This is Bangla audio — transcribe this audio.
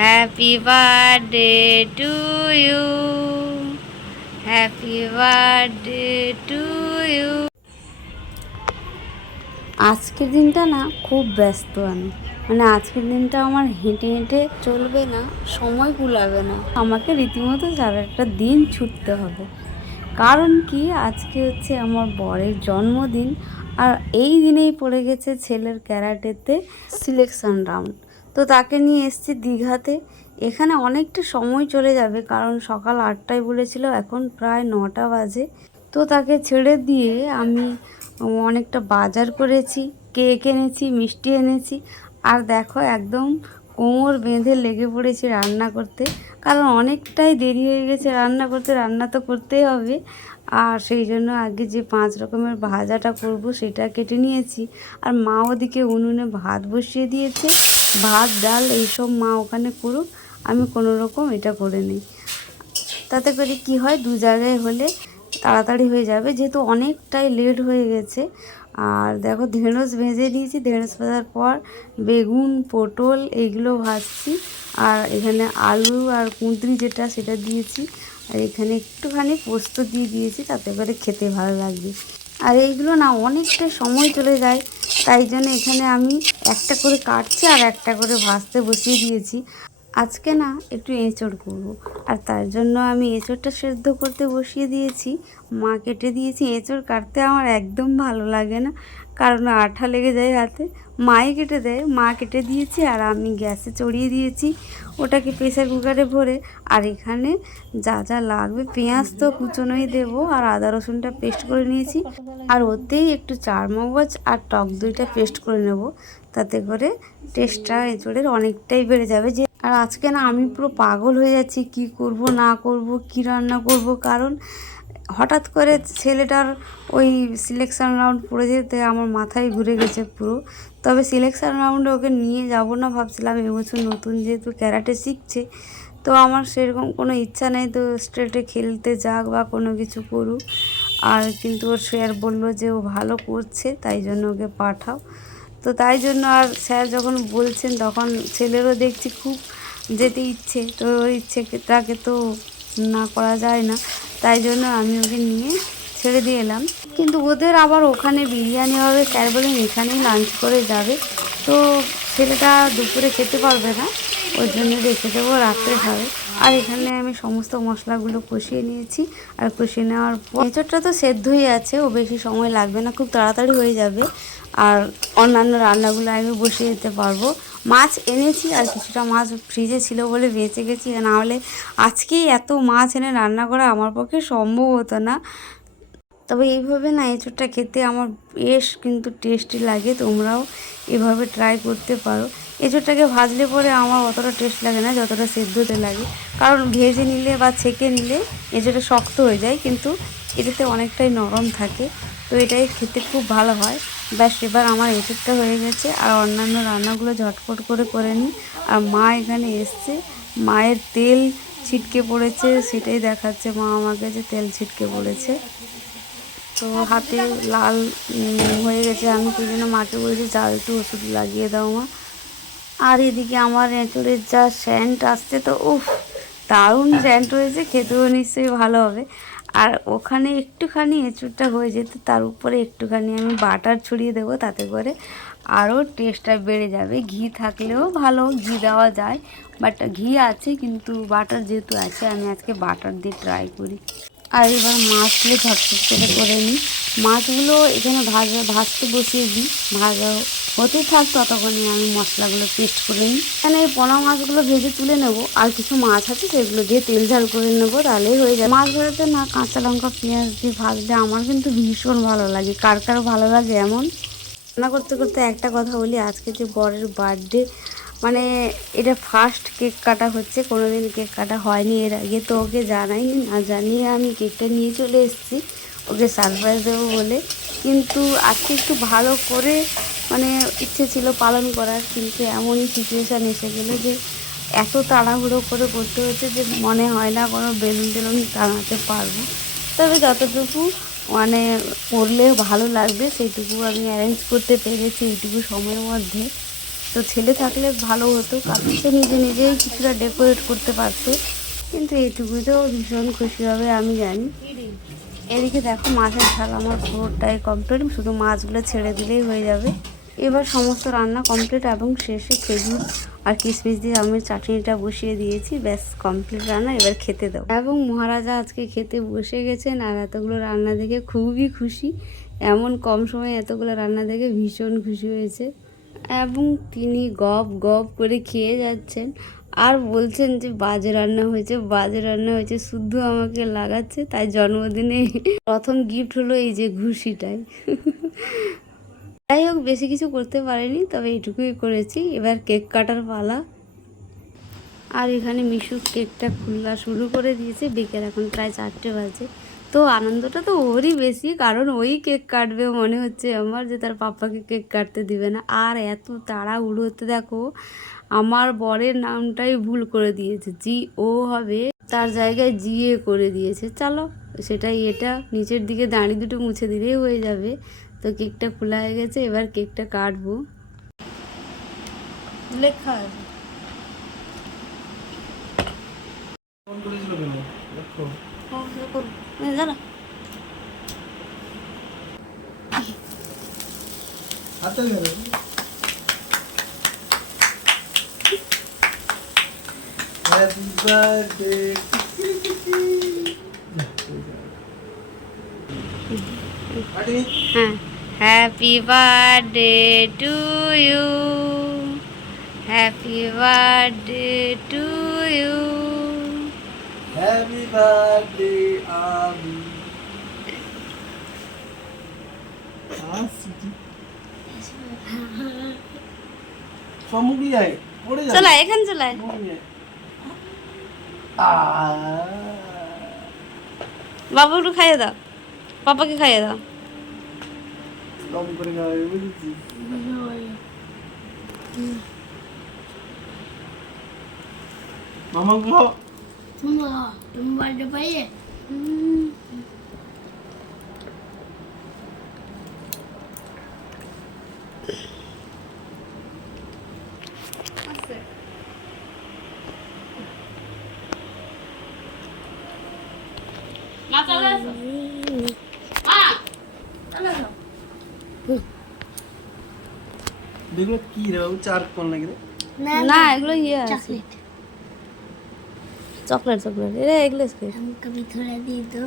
Happy birthday to you, happy birthday to you. আজকের দিনটা না খুব ব্যস্ত আমি, আজকের দিনটা আমার হেঁটে হেঁটে চলবে না, সময় কুলাবে না, আমাকে রীতিমতো সারাটা দিন ছুটতে হবে। কারণ কি, আজকে হচ্ছে আমার বরের জন্মদিন, আর এই দিনেই পড়ে গেছে ছেলের ক্যারাটেতে সিলেকশন রাউন্ড। তো তাকে নিয়ে এসেছি দীঘাতে। এখানে অনেকটা সময় চলে যাবে, কারণ সকাল 8টায় বলেছিল, এখন প্রায় 9টা বাজে। তো তাকে ছেড়ে দিয়ে আমি অনেকটা বাজার করেছি, কেক এনেছি, মিষ্টি এনেছি। আর দেখো, একদম কোমর বেঁধে লেগে পড়েছি রান্না করতে, কারণ অনেকটাই দেরি হয়ে গেছে রান্না করতে। রান্না তো করতেই হবে, আর সেই জন্য আগে যে 5 রকমের ভাজাটা করব সেটা কেটে নিয়েছি। আর মা ওদিকে উনুনে ভাত বসিয়ে দিয়েছে, ভাত ডাল এইসব মা ওখানে করুক, আমি কোনো রকম এটা করে নিই। তাতে করে কি হয়, দু জায়গায় হলে তাড়াতাড়ি হয়ে যাবে, যেহেতু অনেকটাই লেট হয়ে গেছে। আর দেখো, ঢেঁড়স ভেজে দিয়েছি, ঢেঁড়স ভাজার পর বেগুন, পটল এইগুলো ভাজছি। আর এখানে আলু আর কুঁদরি যেটা, সেটা দিয়েছি। আর এখানে একটুখানি পোস্ত দিয়ে দিয়েছি, তাতে করে খেতে ভালো লাগবে। আর এইগুলো না অনেকটা সময় চলে যায়, তাই জন্য এখানে আমি একটা করে কাটছি আর একটা করে ভাজতে বসিয়ে দিয়েছি। আজকে না একটু এঁচড় করব, আর তার জন্য আমি এঁচড়টা সেদ্ধ করতে বসিয়ে দিয়েছি। মা কেটে দিয়েছি। এঁচড় কাটতে আমার একদম ভালো লাগে না, কারণ আঠা লেগে যায় হাতে। মাই কেটে দেয়, মা কেটে দিয়েছি, আর আমি গ্যাসে চড়িয়ে দিয়েছি ওটাকে প্রেসার কুকারে ভরে। আর এখানে যা যা লাগবে, পেঁয়াজ তো কুচোনোই দেবো, আর আদা রসুনটা পেস্ট করে নিয়েছি। আর ওতেই একটু চারমগজ আর টক দইটা পেস্ট করে নেব, তাতে করে টেস্টটা এঁচড়ের অনেকটাই বেড়ে যাবে। যে আর আজকে না আমি পুরো পাগল হয়ে যাচ্ছি, কি করব না করব, কি রান্না করব। কারণ হঠাৎ করে ছেলেটার ওই সিলেকশান রাউন্ড পড়ে যেতে আমার মাথায় ঘুরে গেছে পুরো। তবে সিলেকশান রাউন্ডে ওকে নিয়ে যাব না ভাবছিলাম, এবছর নতুন যেহেতু ক্যারাটে শিখছে, তো আমার সেরকম কোনো ইচ্ছা নেই তো স্টেটে খেলতে যাক বা কোনো কিছু করুক। আর কিন্তু ওর স্যার বললো যে ও ভালো করছে, তাই জন্য ওকে পাঠাও। তো তাই জন্য, আর স্যার যখন বলছেন তখন ছেলেরও দেখছি খুব যেতে ইচ্ছে, তো ওর ইচ্ছেটাকে তো না করা যায় না। তাই জন্য আমি ওকে নিয়ে ছেড়ে দিয়ে এলাম। কিন্তু ওদের আবার ওখানে বিরিয়ানি হবে, স্যার বলেন এখানেই লাঞ্চ করে যাবে। তো ছেলেটা দুপুরে খেতে পারবে না, ওই জন্য রেখে দেবো, রাত্রে খাবে। আর এখানে আমি সমস্ত মশলাগুলো কষিয়ে নিয়েছি। আর কষিয়ে নেওয়ার পর এঁচড়টা তো সেদ্ধই আছে, ও বেশি সময় লাগবে না, খুব তাড়াতাড়ি হয়ে যাবে। আর অন্যান্য রান্নাগুলো আমি বসিয়ে দিতে পারবো। মাছ এনেছি, আর কিছুটা মাছ ফ্রিজে ছিল বলে বেঁচে গেছি, নাহলে আজকেই এত মাছ এনে রান্না করা আমার পক্ষে সম্ভব হতো না। তবে এইভাবে না এঁচোড়টা খেতে আমার বেশ কিন্তু টেস্টি লাগে, তোমরাও এভাবে ট্রাই করতে পারো। এঁচোড়টাকে ভাজলে পরে আমার অতটা টেস্ট লাগে না যতটা সেদ্ধতে লাগে, কারণ ভেজে নিলে বা ছেঁকে নিলে এঁচোড়টা শক্ত হয়ে যায়, কিন্তু এটাতে অনেকটাই নরম থাকে। তো এটাই খেতে খুব ভালো হয়। ব্যাস, এবার আমার এঁচোড়টা হয়ে গেছে, আর অন্যান্য রান্নাগুলো ঝটপট করে করে নিই। আর মা এখানে এসছে, মায়ের তেল ছিটকে পড়েছে, সেটাই দেখাচ্ছে মা আমাকে যে তেল ছিটকে পড়েছে। তো হাতে লাল হয়ে গেছে, আমি সেই জন্য মাকে বলেছি যা একটু ওষুধ লাগিয়ে দাও মা। আর এদিকে আমার এঁচড়ের যা স্যান্ট আসছে, তো উফ, দারুণ স্যান্ট হয়েছে, খেতেও নিশ্চয়ই ভালো হবে। আর ওখানে একটুখানি এঁচড়টা হয়ে যেত, তার উপরে একটুখানি আমি বাটার ছড়িয়ে দেবো, তাতে করে আরও টেস্টটা বেড়ে যাবে। ঘি থাকলেও ভালো, ঘি দেওয়া যায়, বাট ঘি আছে, কিন্তু বাটার যেহেতু আছে, আমি আজকে বাটার দিয়ে ট্রাই করি। আর এবার মাছগুলো ঝটফট করে নিই। মাছগুলো এখানে ভাজতে বসিয়ে দিই, ভাজা হতে থাক, ততক্ষণে আমি মশলাগুলো পেস্ট করে নিই। এখানে এই পোনা মাছগুলো ভেজে তুলে নেব, আর কিছু মাছ আছে সেগুলো দিয়ে তেল ঝাল করে নেবো, তাহলেই হয়ে যায়। মাছ ভাজাতে না কাঁচা লঙ্কা পেঁয়াজ দিয়ে ভাজলে আমার কিন্তু ভীষণ ভালো লাগে। কার কার ভালো লাগে এমন? রান্না করতে করতে একটা কথা বলি, আজকে যে বরের বার্থডে, এটা ফার্স্ট কেক কাটা হচ্ছে, কোনো দিন কেক কাটা হয়নি এর আগে, তো ওকে জানাইনি, না জানিয়ে আমি কেকটা নিয়ে চলে এসেছি ওকে সারপ্রাইজ দেবো বলে। কিন্তু আজকে একটু ভালো করে ইচ্ছে ছিল পালন করার, কিন্তু এমনই সিচুয়েশান এসে গেলো যে এত তাড়াহুড়ো করে করতে হচ্ছে যে মনে হয় না কোনো বেলুন টেলুন টাঙাতে পারবো। তবে যতটুকু করলে ভালো লাগবে সেইটুকু আমি অ্যারেঞ্জ করতে পেরেছি এইটুকু সময়ের মধ্যে। তো ছেলে থাকলে ভালো হতো, কারণ সে নিজে নিজেই কিছুটা ডেকোরেট করতে পারতো, কিন্তু এইটুকুতেও ভীষণ খুশি হবে আমি জানি। এদিকে দেখো মাছের ঝাল আমার পুরোটাই কমপ্লিট, শুধু মাছগুলো ছেড়ে দিলেই হয়ে যাবে। এবার সমস্ত রান্না কমপ্লিট এবং শেষে খেজুর আর কিশমিশ দিয়ে আমি চাটনিটা বসিয়ে দিয়েছি, ব্যাস কমপ্লিট রান্না, এবার খেতে দাও। এবং মহারাজা আজকে খেতে বসে গেছেন আর এতগুলো রান্না দেখে খুবই খুশি, এমন কম সময়ে এতগুলো রান্না দেখে ভীষণ খুশি হয়েছে এবং তিনি গপ গপ করে খেয়ে যাচ্ছেন আর বলছেন যে বাজে রান্না হয়েছে, বাজে রান্না হয়েছে, শুদ্ধ আমাকে লাগাচ্ছে। তাই জন্মদিনে প্রথম গিফট হলো এই যে ঘুষিটাই। যাই হোক, বেশি কিছু করতে পারিনি, তবে এইটুকুই করেছি। এবার কেক কাটার পালা। আর এখানে মিশু কেকটা খোলা শুরু করে দিয়েছে, বিকেল এখন প্রায় 4টে বাজে। তো আনন্দটা তো ওরই বেশি, কারণ ওই কেক কাটবে মনে হচ্ছে আমার, যে তার পাপ্পাকে কেক কাটতে দিবে না। আর এত তাড়াহুড়োতে দেখো আমার বরের নামটাই ভুল করে দিয়েছে, জি ও হবে তার জায়গায় জিএ করে দিয়েছে। চলো সেটাই, এটা নিচের দিকে দাঁড়ি দুটো মুছে দিলেই হয়ে যাবে। তো কেকটা খোলা হয়ে গেছে, এবার কেকটা কাটবো। লেখা আছে দাঁড়া। Happy birthday. হ্যাঁ, happy birthday to you, happy birthday to you. Happy birthday, Ami. সমুখী আয় পড়ে যাবে। চলা এখানে চলায়। বাবু একটু খাইয়ে দাও, পাপাকে খাইয়ে দাও। কম করে খাওয়াবে বুঝেছি। মামা খাও। তুমি বার্থডে পাইয়ে দেখলো কি রে বাবু, চার কোন লাগে রে? না এগুলো ইয়ে আছে, चॉकलेट চকলেট চকলেট, এগুলো हम कभी थोड़ा दे दो